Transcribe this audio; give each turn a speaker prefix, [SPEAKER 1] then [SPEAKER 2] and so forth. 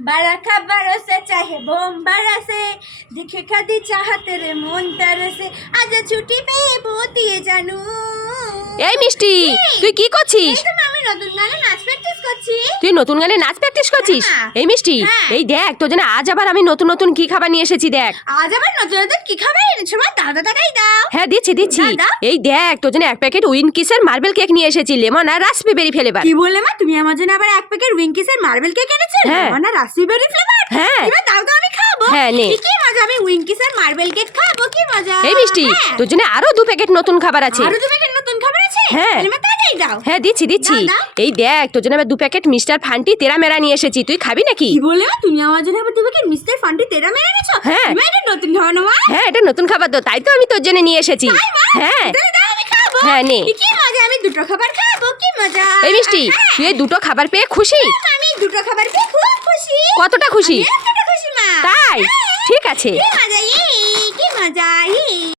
[SPEAKER 1] बड़ा खबर से चाहे बम बड़ा से दिखे कदी चाहते रे मन तरसे आज ছুটি পেয়ে বতিয়ে জানু
[SPEAKER 2] এই মিষ্টি তুই কি করছিস
[SPEAKER 1] এই তো আমি নতুন গানে নাচ প্র্যাকটিস করছি।
[SPEAKER 2] তুই নতুন গানে নাচ প্র্যাকটিস করছিস?
[SPEAKER 1] হ্যাঁ।
[SPEAKER 2] এই মিষ্টি
[SPEAKER 1] হ্যাঁ।
[SPEAKER 2] এই দেখ তোর জন্য আজ আবার আমি নতুন নতুন কি খাবার নিয়ে এসেছি দেখ।
[SPEAKER 1] আজ আবার নতুন নতুন কি খাবার এনেছো? মা দাদা দাও
[SPEAKER 2] হ্যাঁ দিচ্ছি দিচ্ছি। এই দেখ তোর জন্য এক প্যাকেট উইন কিসের মার্বেল কেক নিয়ে এসেছি লেমন আর রাসবেরি ফ্লেভার।
[SPEAKER 1] কি মা? তুমি আমার জন্য আবার এক প্যাকেট উইঙ্কিসের মার্বেল কেক এনেছো?
[SPEAKER 2] হ্যাঁ।
[SPEAKER 1] মানে রাসবেরি ফ্লেভার?
[SPEAKER 2] হ্যাঁ।
[SPEAKER 1] এবার দাও তো আমি খাব।
[SPEAKER 2] হ্যাঁ, নে।
[SPEAKER 1] কি মজা? আমি মার্বেল কেক খাব কি মজা?
[SPEAKER 2] এই মিষ্টি
[SPEAKER 1] হ্যাঁ।
[SPEAKER 2] তোর জন্য আরও দু প্যাকেট নতুন খাবার আছে।
[SPEAKER 1] আরও তুমি নতুন খাবার আছে?
[SPEAKER 2] হ্যাঁ।
[SPEAKER 1] তাড়াতাড়ি দাও।
[SPEAKER 2] হ্যাঁ দিচ্ছি দিচ্ছি।
[SPEAKER 1] দাও, দাও।
[SPEAKER 2] এই দেখ তোর জন্য আবার দু প্যাকেট মিস্টার ফান্টি তেরা মেরা নিয়ে এসেছি। তুই খাবি নাকি?
[SPEAKER 1] কি বললে মা তুমি আমার জন্য আবার তুমি কি মিস্টার ফান্টি তেরা মেরে এনেছো?
[SPEAKER 2] হ্যাঁ।
[SPEAKER 1] তুমি এটা নতুন মা?
[SPEAKER 2] হ্যাঁ এটা নতুন খাবার তো তাই তো আমি তোর জন্য নিয়ে এসেছি। হ্যাঁ।
[SPEAKER 1] তাহলে দাও আমি খাব।
[SPEAKER 2] হ্যাঁ, নে।
[SPEAKER 1] কি মজা আমি দুটো খাবার খাব কি মজা।
[SPEAKER 2] এই মিষ্টি
[SPEAKER 1] হ্যাঁ।
[SPEAKER 2] তুই এই দুটো খাবার পেয়ে খুশি?
[SPEAKER 1] আমি দুটো খাবার পেয়ে খুব খুশি।
[SPEAKER 2] কতটা খুশি?
[SPEAKER 1] আমি এতটা খুশি মা।
[SPEAKER 2] তাই? ঠিক আছে।
[SPEAKER 1] কি মজা এই কি মজা এই।